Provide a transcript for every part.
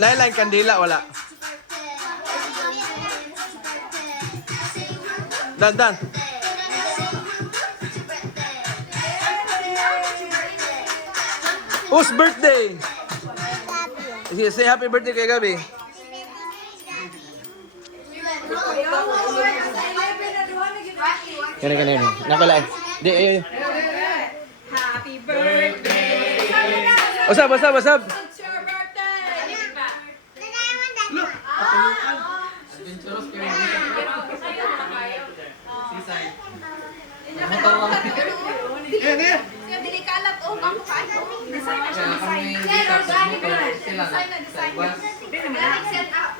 Nailang kandila, wala. Dan. Whose birthday? Say happy birthday kay Gabi. Kani. Nakalain. Di, ay. Happy birthday. Wasab. It's your birthday. Delikalat o ako kayo. Design na siya, design. Organic na. Design na. Send out.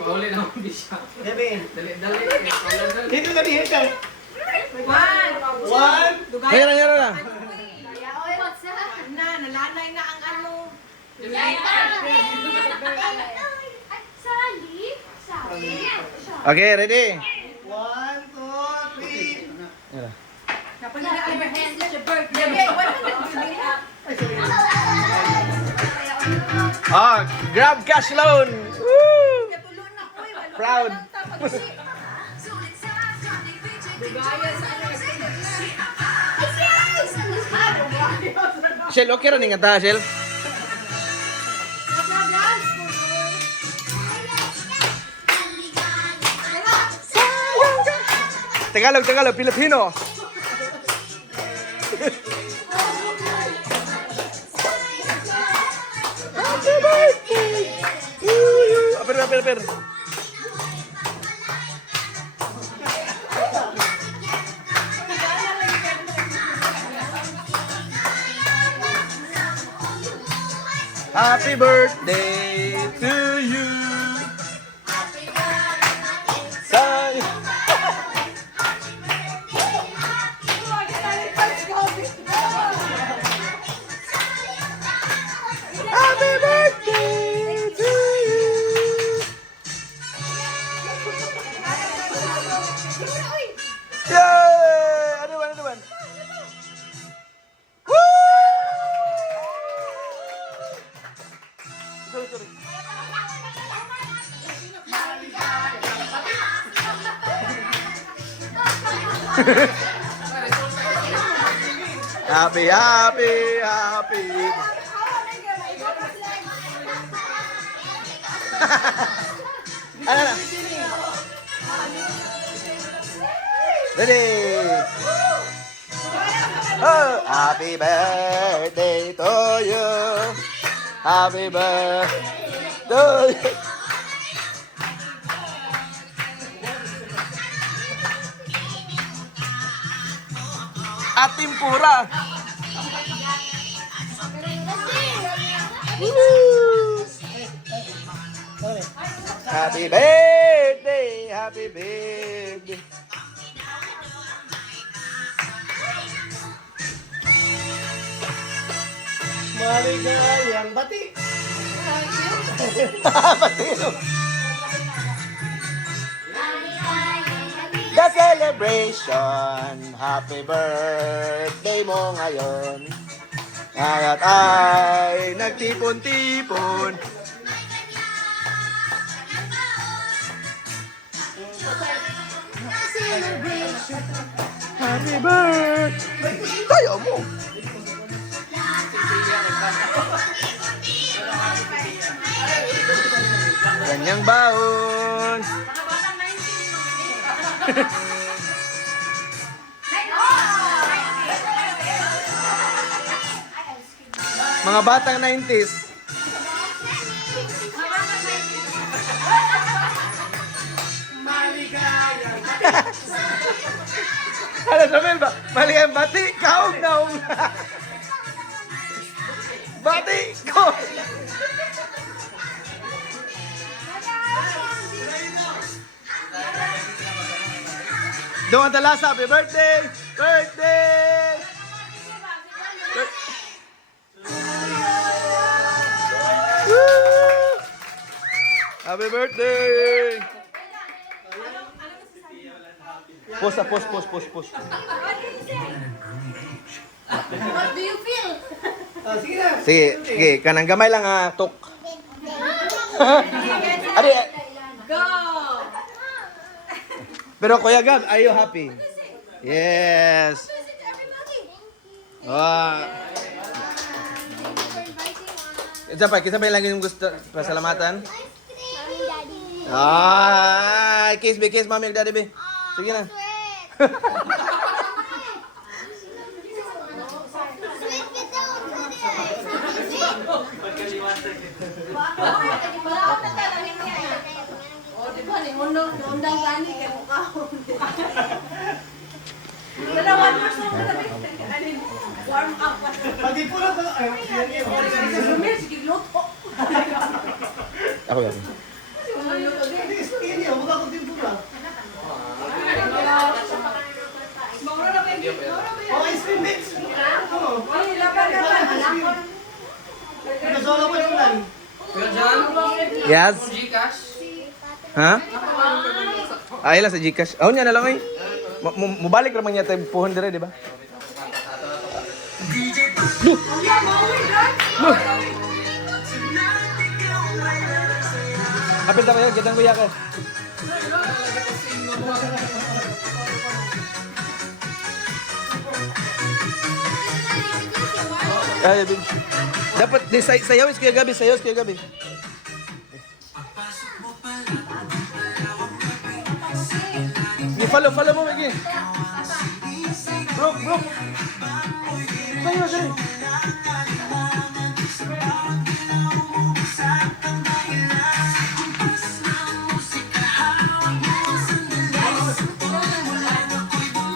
Pauli naman di siya. Gabi. Dali. Dito na diyan ka. One. Ayun na. Nalalay na ang ano. Okay, ready? 1, 2, 3. Napalala ang hands sa your birthday. Grab cash loan. Woo! Proud. Shell, okay rin nga ta, Shell? Tagalog, Pilipino. Happy birthday to you. Apir. Happy birthday to you. Say. Happy birthday to you. Yay! Ano ba? Woo! Sorry. Happy. Ano na? Ready? Oh, happy birthday to you. Happy birthday to you. At tempura. Woo! Happy birthday. Maligayang bati. The celebration, happy birthday mo ngayon. At ay nagtipon-tipon. Happy birthday. Tayo mo. Ganyang baon. Mga batang 90s. Ano sabihin ba? Maligayang bati, kaog na bati ko. Doon ang talasa, happy birthday! Woo! Happy birthday! Post. What do you feel? Oh, sige na. Sige, kanang gamay lang tok. Adi, Go! pero Kuya Gab, are you happy? Yes. Kita pa lang yung gusto pasalamatan. Kiss mami, daddy be. Sige na. Oh, di ba? Undang gani kay mukha ko. Wala, one more song na tabi. Warm up pa. Pati po na to. Ay, yan yun. Sumir, sige, luto. Ako gawin. Hindi, sige niya. Wala ko din po na. Oh, ice cream mix. Oo. Nagkasolo ko yung lang. Kuya John, Yes. Gcash. Ha? Ay lang sa Gcash. Oh, niya na lang ay. Mubalik naman niya tayo puhon dire, di ba? Kapit na kayo, kitang kuya ka. Ay, dapat di sayaw is Kuya Gabi, sayaw is Kuya Gabi. Follow mo, Migi. Bro. Sayaw, sayaw.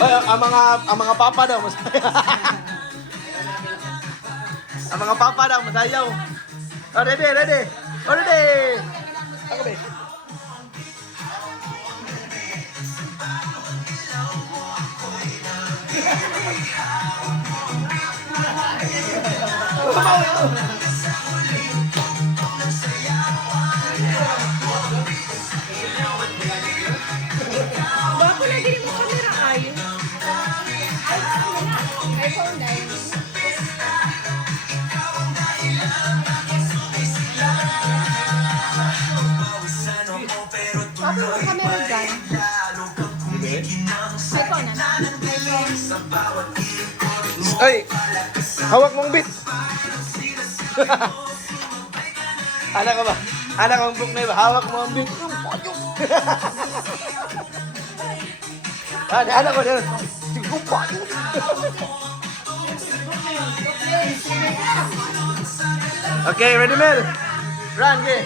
Ay, ang mga papa daw masaya. Ang mga papa daw masayaw. Oh, ready. Oh, ready. Ako ba? Bago lagi mo kamera kayo. iPhone 9. Paano yung camera dyan? iPhone na. Ay! Hawak mong bit! Anak ka ba? Anak ang book na iba. Hawak mo ang bit. Anak ko na. Sigumpa. Okay, ready, Mel? Run, okay.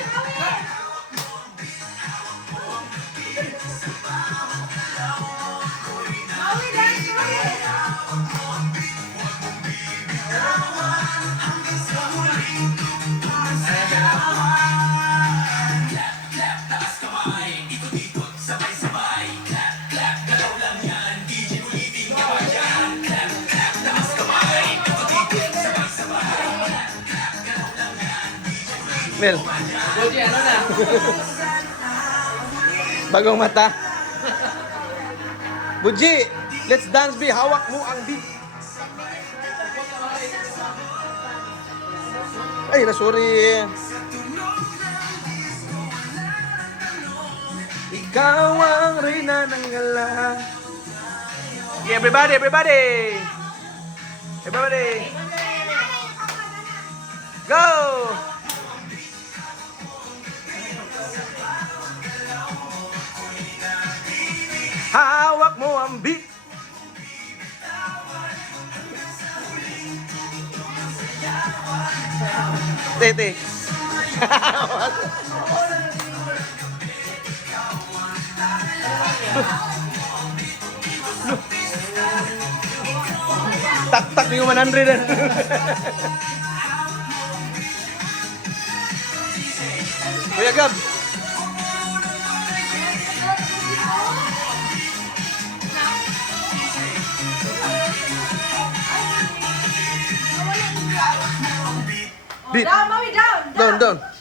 Mel, Boji, ano na? bagong mata. Buji, let's dance, be. Hawak mo ang beat. Ay, sorry. Ikaw ang reyna ng gala. Yeah, everybody. Go! Hawak mo ang beat. Tete. Tak yung 100. Kuya Gab. Beat. Down, mommy, down. Down.